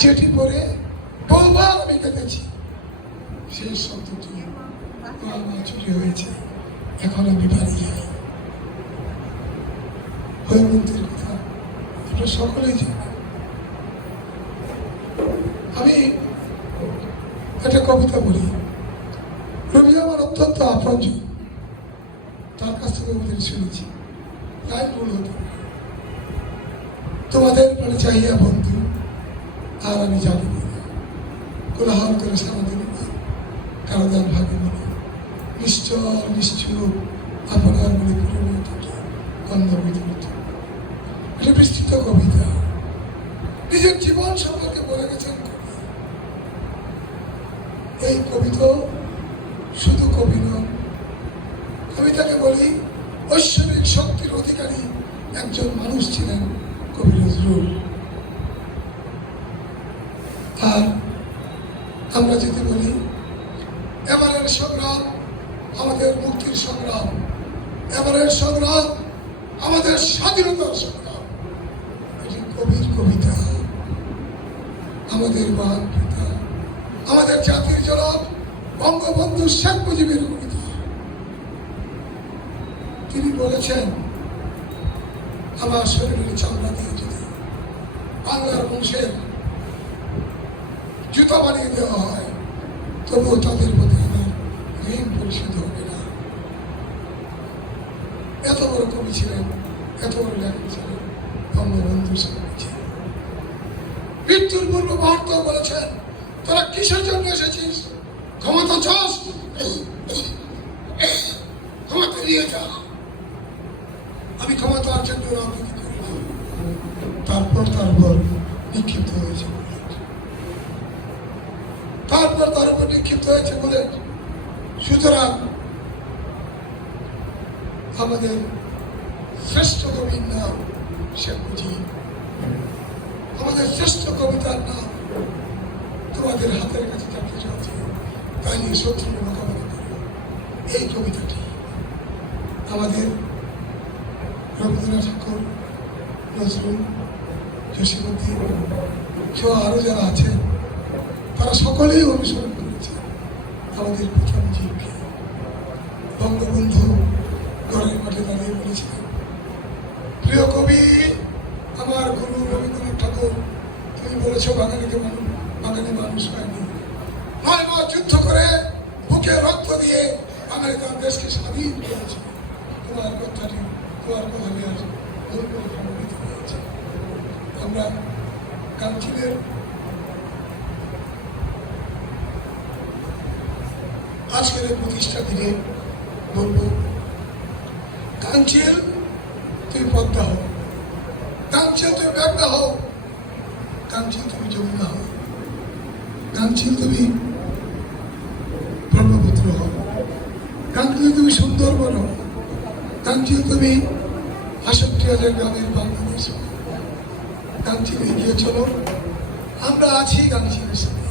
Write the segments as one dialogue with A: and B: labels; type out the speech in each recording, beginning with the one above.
A: যেটি পরে বহুবার আমি কেঁদেছি। সেই শব্দটি আমার চুরি হয়েছে। এখন আমি বাড়ি যাই। হৈমন্তের কথা আমরা সকলেই জানি আমি একটা কবিতা বলি। রবি, আমার অত্যন্ত আপনজন। তার কাছ থেকে ওদের শুনেছি। তাই ভুল তোমাদের মানে চাইয়া বন্ধু আর আমি জানি কোলাহল করে সারাদিন কারও দান ভাগে মনে নিশ্চল নিশ্চুপ আপনার মনে বিস্তৃত কবিতা। নিজের জীবন সম্পর্কে বলে গেছেন কবি। এই কবিতা শুধু কবি নন। আমি তাকে বলি ঐশ্বরিক শক্তির অধিকারী একজন মানুষ ছিলেন কবি নজরুল। আর আমরা যদি বলি, এবারের সংগ্রাম আমাদের মুক্তির সংগ্রাম। এবারের সংগ্রাম আমাদের স্বাধীনতার সংগ্রাম। এটি কবির কবিতা, আমাদের মহান পিতা, আমাদের জাতির জনক, বঙ্গবন্ধু শেখ মুজিবের কবিতা। তিনি বলেছেন, আমার শরীরের চামড়া দিয়ে যদি বাংলার বংশের জুতা বানিয়ে দেওয়া হয়, তবুও তাদের প্রতি আমার ঋণ পরিশোধ হবে না। এত বড় কবি ছিলেন, এত বড় লেখক ছিলেন, বঙ্গবন্ধু শেখ মৃত্যুর পূর্ব মুহূর্ত বলেছেন, তোরা কিসের জন্য এসেছিস? ক্ষমতা চাস। ক্ষমতা নিয়ে যা। আমি ক্ষমতার জন্য রাজনীতি করি তারপর তারপর নিক্ষিপ্ত হয়েছে। তারপর তার উপর নিক্ষিপ্ত হয়েছে বলে সুতরাং আমাদের শ্রেষ্ঠ কবির নাম শেখ মুজিব আমাদের শ্রেষ্ঠ কবিতার নাম তোমাদের হাতের কাছে থাকতে চলছে তাই নিয়ে শত্রুর মোকাবেলা করো এই কবিতাটি আমাদের রবীন্দ্রনাথ ঠাকুর, নজরুল জসীমুদ্দিন সহ আরও যারা আছেন তারা সকলেই অনুসরণ করেছে। আমাদের প্রথম জীবকে বঙ্গবন্ধু ঘরের মাঠে দাঁড়িয়ে বলেছিলেন, প্রিয় কবি, আমার গুরু রবীন্দ্রনাথ ঠাকুর, তুমি বলেছ বাঙালিকে মানুষ বাঙালি মানুষ হয়নি। নয় মাস যুদ্ধ করে বুকে রক্ত দিয়ে বাঙালি তার দেশকে স্বাধীন করেছে। তোমার কথাটি তোমার কথাটি আমরা কাঞ্চিলের আজকের প্রতিষ্ঠা দিনে বলব কাঞ্চিল তুই পদ্মা হও কাঞ্চিল তুমি মেঘনা হও কাঞ্চিল তুমি যমুনা হও কাঞ্চিল তুমি ব্রহ্মপুত্র হও কাঞ্চিল তুমি সুন্দরবন হও কাঞ্চিল তুমি আষট্টি হাজার গ্রামের বাংলাদেশ কাঞ্চিল এগিয়ে চলো। আমরা আছি কাঞ্চিলের সাথে।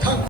A: থাক।